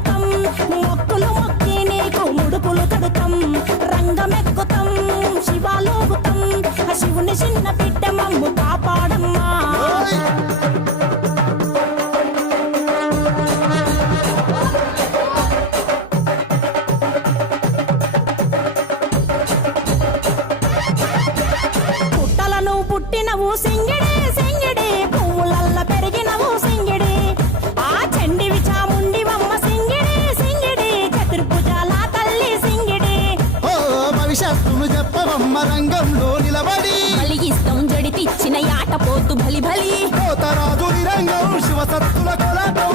పొందుతాం మొక్కులు మొక్కి నీకు ముడుపులు కడుతాం రంగమెక్కుతాం శివాలోగుతాం శివుని చిన్న బిడ్డ మమ్ము కాపాడమ్మా పుట్టలను పుట్టినవు సింగిడి సింగిడి పువ్వులల్ల పెరిగినవు సింగిడి ఆ చండివి చాముండివమ్మ సింగిడి సింగిడి చతుర్భుజాల తల్లి సింగిడి ఓ భవిష్యత్తును చెప్పవమ్మ రంగంలో నిలబడి బలిగిస్తాం జడితిచ్చిన యాట పోతు బలి బలి కోతరాజు రంగం శివసత్తుల కొలటం